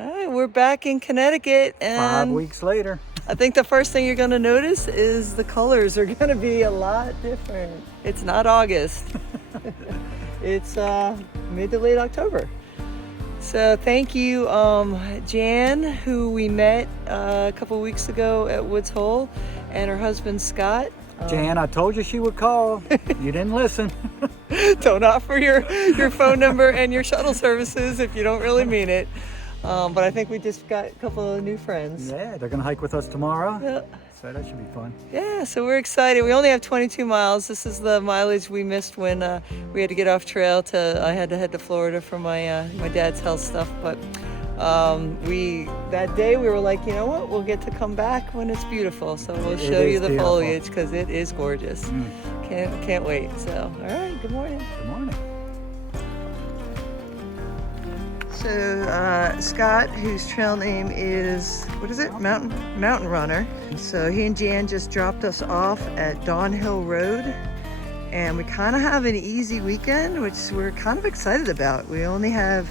All right, we're back in Connecticut, and 5 weeks later. I think the first thing you're going to notice is the colors are going to be a lot different. It's not August. It's mid to late October. So thank you, Jan, who we met a couple weeks ago at Woods Hole, and her husband Scott. Jan, I told you she would call. You didn't listen. Don't offer your phone number and your shuttle services if you don't really mean it. But I think we just got a couple of new friends. Yeah, they're gonna hike with us tomorrow. Yeah. So that should be fun. Yeah, so we're excited. We only have 22 miles. This is the mileage we missed when we had to get off trail. I had to head to Florida for my my dad's health stuff. But that day we were like, you know what? We'll get to come back when it's beautiful. So we'll show you the beautiful foliage because it is gorgeous. Can't wait. So all right, good morning. Good morning. So Scott, whose trail name is, what is it? Mountain Runner. So he and Jan just dropped us off at Dawn Hill Road, and we kind of have an easy weekend, which we're kind of excited about. We only have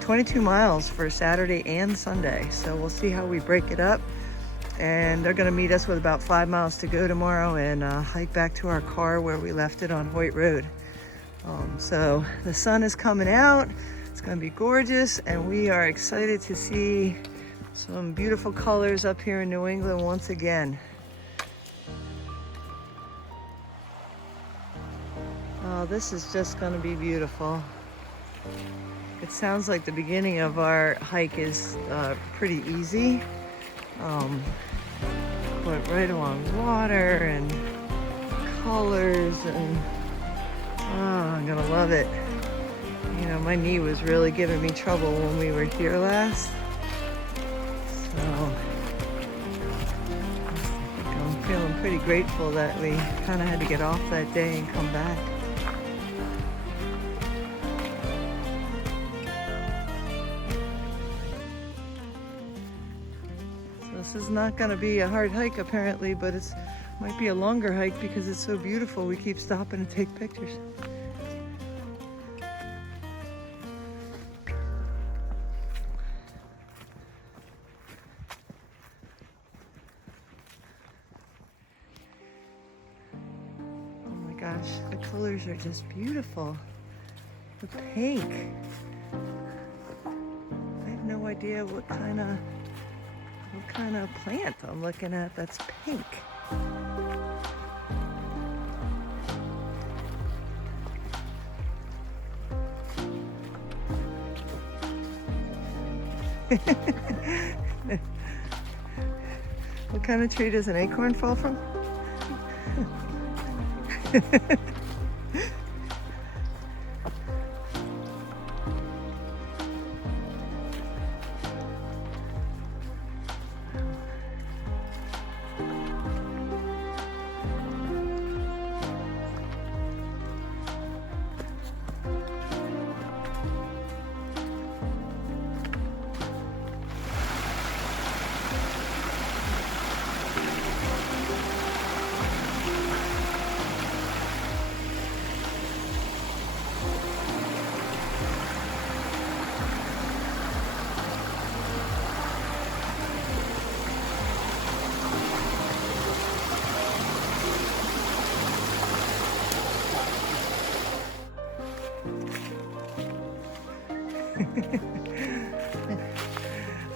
22 miles for Saturday and Sunday, so we'll see how we break it up. And they're going to meet us with about 5 miles to go tomorrow and hike back to our car where we left it on Hoyt Road. So the sun is coming out. It's going to be gorgeous, and we are excited to see some beautiful colors up here in New England once again. Oh, this is just going to be beautiful. It sounds like the beginning of our hike is pretty easy, but right along water and colors, and I'm going to love it. You know, my knee was really giving me trouble when we were here last. So I think I'm feeling pretty grateful that we kind of had to get off that day and come back. So this is not going to be a hard hike apparently, but it might be a longer hike because it's so beautiful. We keep stopping to take pictures. Gosh, the colors are just beautiful. The pink. I have no idea what kind of plant I'm looking at that's pink. What kind of tree does an acorn fall from?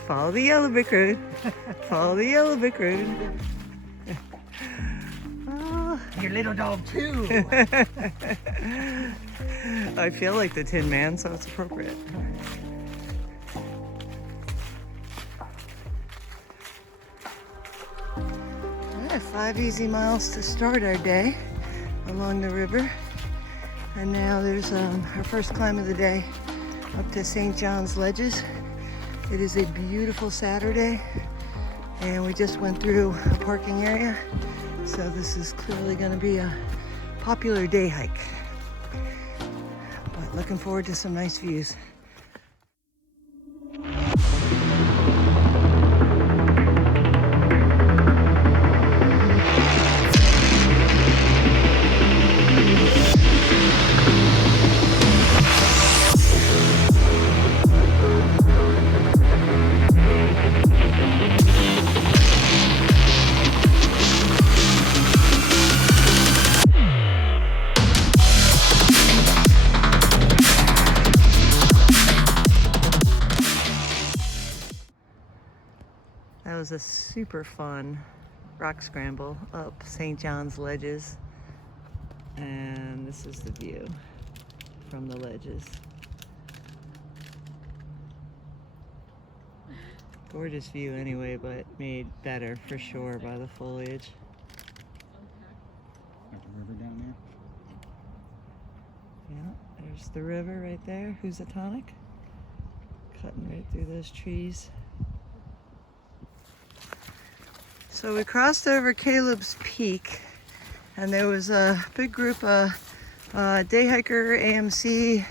Follow the yellow brick road. Follow the yellow brick road. Oh. Your little dog too. I feel like the Tin Man, so it's appropriate. All right, 5 easy miles to start our day along the river. And now there's our first climb of the day up to St. John's Ledges. It is a beautiful Saturday, and we just went through a parking area, so this is clearly going to be a popular day hike. But looking forward to some nice views. That was a super fun rock scramble up St. John's Ledges. And this is the view from the ledges. Gorgeous view anyway, but made better for sure by the foliage. Got the river down there. Yeah, there's the river right there, Housatonic. Cutting right through those trees. So we crossed over Caleb's Peak, and there was a big group of day hiker, AMC,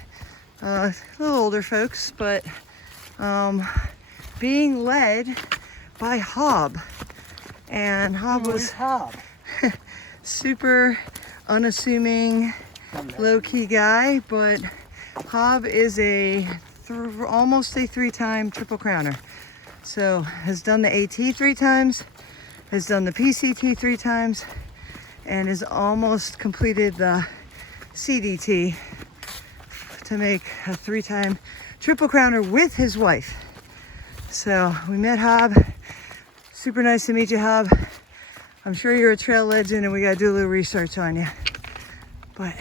a little older folks, but being led by Hob. And Hob was Hob? super unassuming, low-key guy, but Hob is almost a 3-time Triple Crowner. So has done the AT 3 times, has done the PCT 3 times, and has almost completed the CDT to make a 3-time Triple Crowner with his wife. So we met Hob. Super nice to meet you, Hob. I'm sure you're a trail legend and we gotta do a little research on you. But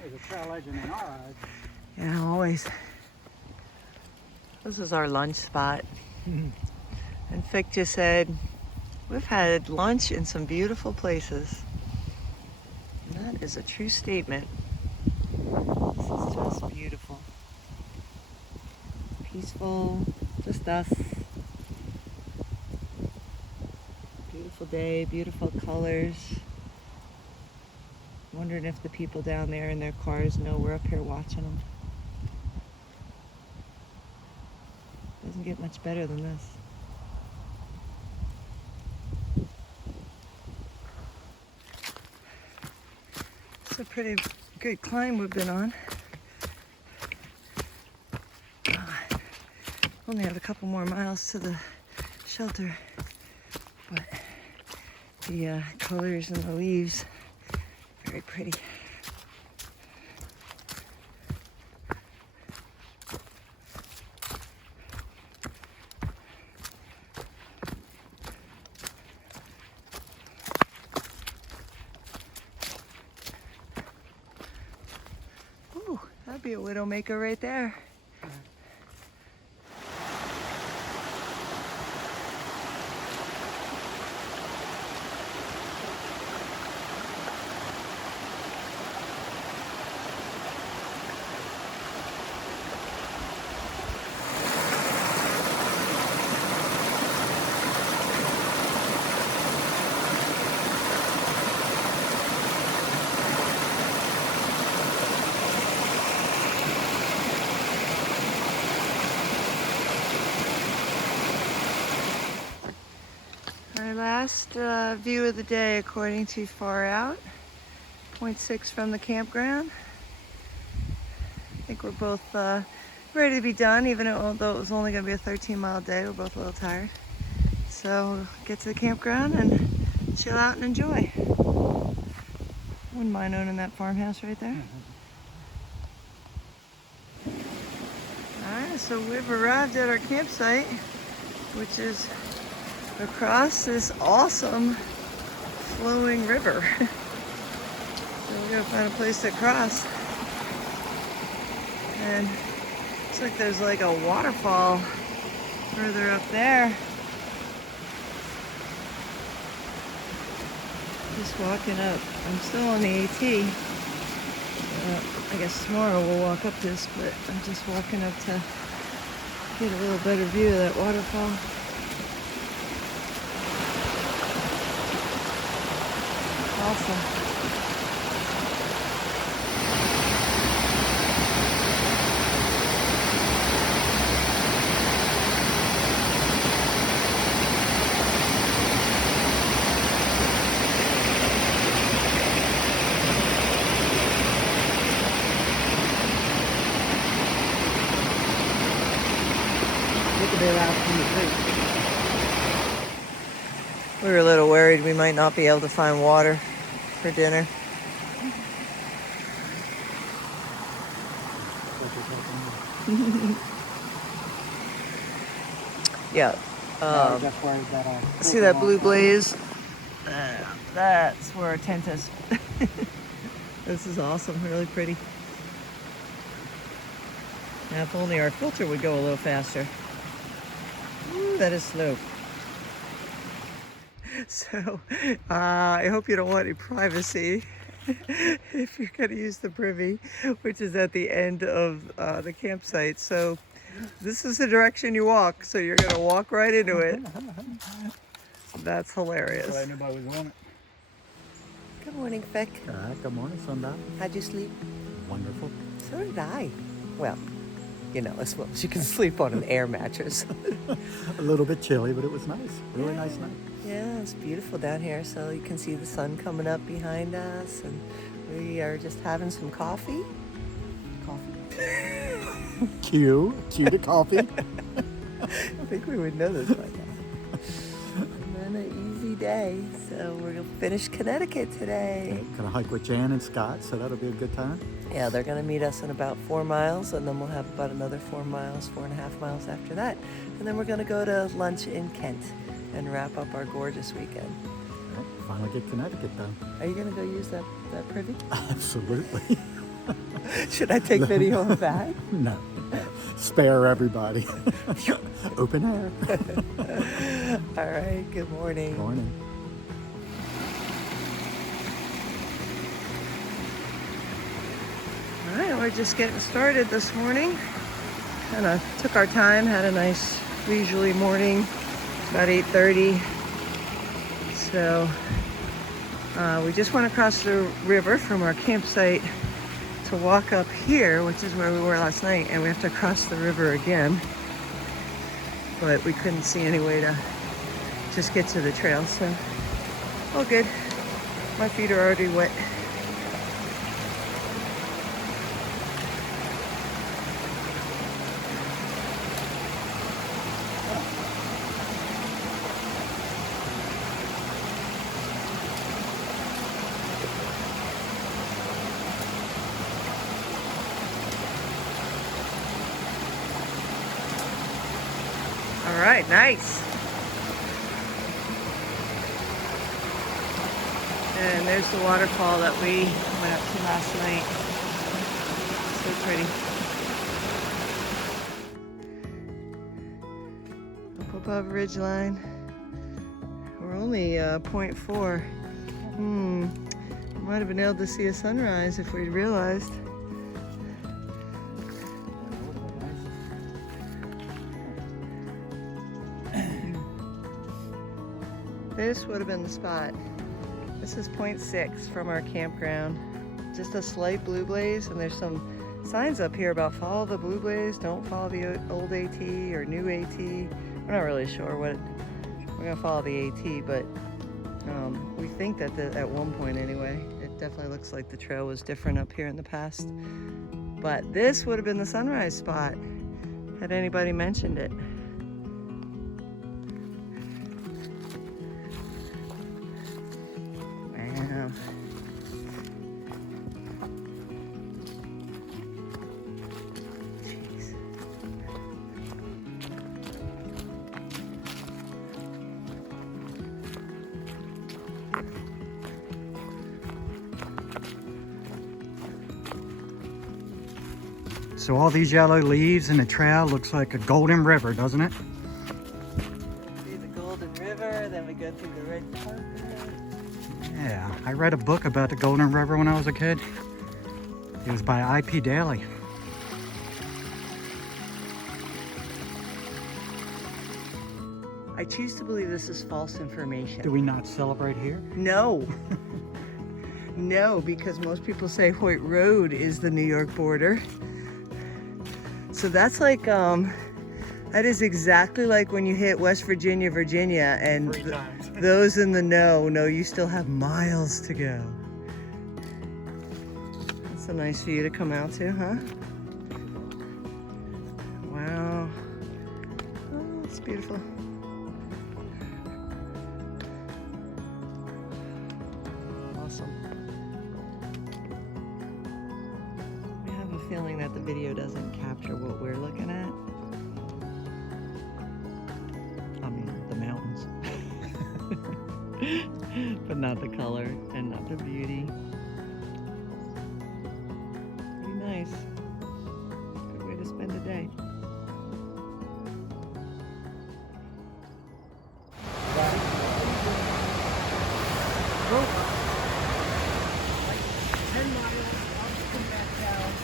There's a trail legend in our eyes. yeah, always. This is our lunch spot. And Fick just said, we've had lunch in some beautiful places. And that is a true statement. This is just beautiful. Peaceful, just us. Beautiful day, beautiful colors. Wondering if the people down there in their cars know we're up here watching them. Doesn't get much better than this. It's a pretty good climb we've been on. Only have a couple more miles to the shelter, but the colors and the leaves, very pretty. Ooh, that'd be a widowmaker right there. Our last view of the day according to Far Out, 0.6 from the campground. I think we're both ready to be done, even though it was only going to be a 13-mile day. We're both a little tired. So we'll get to the campground and chill out and enjoy. Wouldn't mind owning that farmhouse right there. Alright, so we've arrived at our campsite, which is across this awesome flowing river. So we're gonna find a place to cross. And looks like there's like a waterfall further up there. Just walking up. I'm still on the AT. I guess tomorrow we'll walk up this, but I'm just walking up to get a little better view of that waterfall. Awesome. We were a little worried we might not be able to find water for dinner. Yeah, That's where that See that blue blaze? That's where our tent is. This is awesome, really pretty. Now, if only our filter would go a little faster. Ooh, that is slow. So, I hope you don't want any privacy if you're going to use the privy, which is at the end of the campsite. So, this is the direction you walk. So, you're going to walk right into it. That's hilarious. I knew I was on it. Good morning, Fick. Good morning, Sunday. How'd you sleep? Wonderful. So did I. Well, you know, as well as you can sleep on an air mattress. A little bit chilly, but it was nice. Really nice night. Yeah, it's beautiful down here. So you can see the sun coming up behind us, and we are just having some coffee. Coffee. Cue to coffee. I think we would know this by now. And then an easy day. So we're gonna finish Connecticut today. Gonna hike with Jan and Scott, so that'll be a good time. Yeah, they're gonna meet us in about 4 miles, and then we'll have about another 4 miles, 4.5 miles after that. And then we're gonna go to lunch in Kent and wrap up our gorgeous weekend. Finally get Connecticut done. Are you gonna go use that privy? Absolutely. Should I take video of that? No. Spare everybody. Open air. All right, good morning. Morning. All right, we're just getting started this morning. Kind of took our time, had a nice leisurely morning. It's about 8:30. So we just went across the river from our campsite to walk up here, which is where we were last night, and we have to cross the river again. But we couldn't see any way to just get to the trail, so all good. My feet are already wet. All right, nice. And there's the waterfall that we went up to last night. So pretty. Up above ridgeline. We're only 0.4. Might have been able to see a sunrise if we'd realized. This would have been the spot. This is 0.6 from our campground. Just a slight blue blaze, and there's some signs up here about follow the blue blaze, don't follow the old AT or new AT. We're not really sure what, we're gonna follow the AT, but we think that at one point anyway, it definitely looks like the trail was different up here in the past. But this would have been the sunrise spot, had anybody mentioned it. Wow. Jeez. So all these yellow leaves in the trail looks like a golden river, doesn't it? See the Golden River, then we go through the red carpet. Yeah, I read a book about the Golden River when I was a kid. It was by I.P. Daly. I choose to believe this is false information. Do we not celebrate here? No. No, because most people say Hoyt Road is the New York border. So that's like, that is exactly like when you hit West Virginia, Virginia, and 3 times. those in the know you still have miles to go. That's a nice view to come out to, huh? Wow. Oh, it's beautiful. Awesome. I have a feeling that the video doesn't capture what we're looking at. I mean, but not the color and not the beauty. Pretty nice. Good way to spend a day.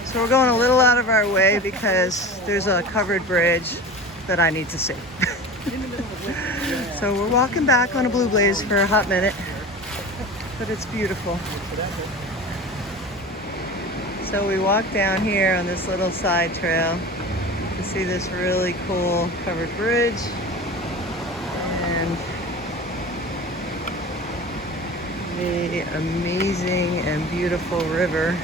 So we're going a little out of our way because there's a covered bridge that I need to see. So we're walking back on a Blue Blaze for a hot minute, but it's beautiful. So we walk down here on this little side trail to see this really cool covered bridge and the amazing and beautiful river.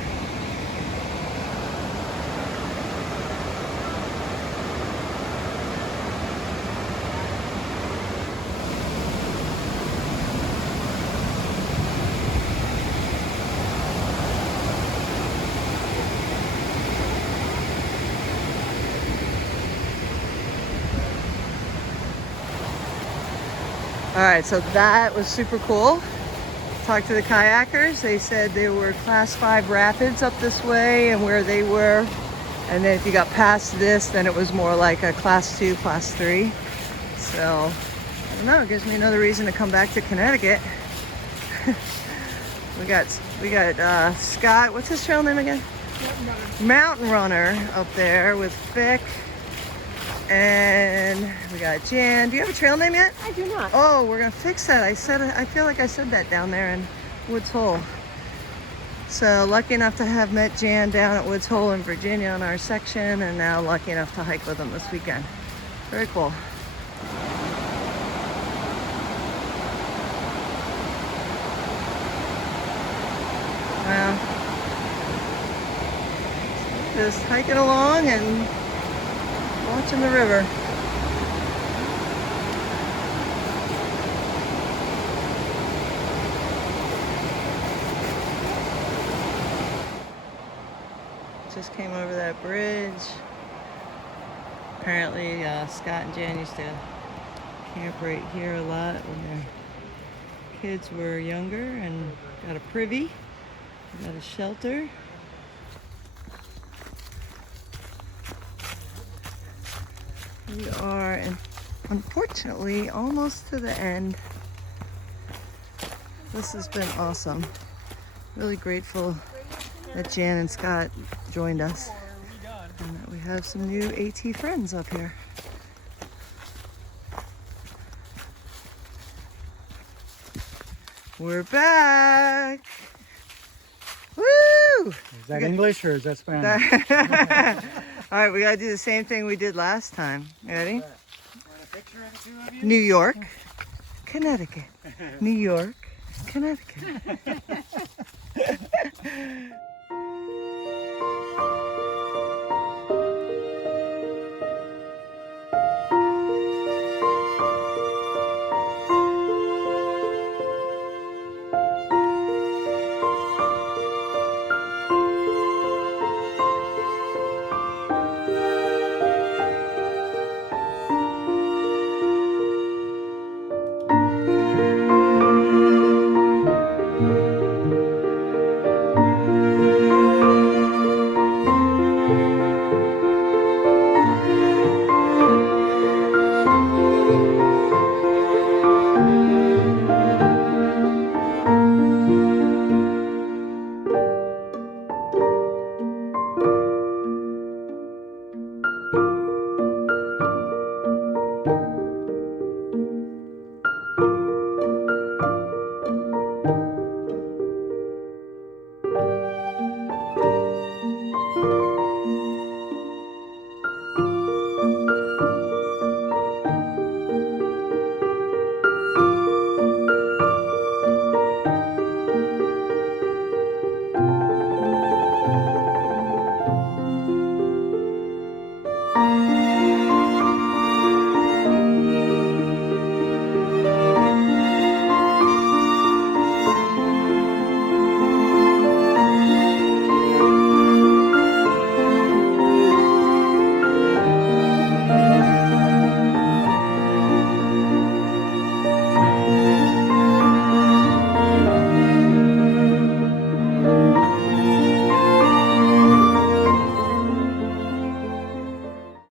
All right, so that was super cool. Talked to the kayakers. They said there were class 5 rapids up this way and where they were. And then if you got past this, then it was more like a class 2, class 3. So, I don't know, it gives me another reason to come back to Connecticut. we got Scott, what's his trail name again? Mountain Runner up there with Vic. And we got Jan. Do you have a trail name yet? I do not. Oh, we're gonna fix that. I feel like I said that down there in Woods Hole. So lucky enough to have met Jan down at Woods Hole in Virginia on our section, and now lucky enough to hike with him this weekend. Very cool. Well, just hiking along and watching the river. Just came over that bridge. Apparently Scott and Jan used to camp right here a lot when their kids were younger and got a privy, got a shelter. We are, unfortunately, almost to the end. This has been awesome. Really grateful that Jan and Scott joined us and that we have some new AT friends up here. We're back! Woo! Is that English or is that Spanish? All right, we gotta do the same thing we did last time. Ready? Want a picture of the two of you? New York, Connecticut. New York, Connecticut.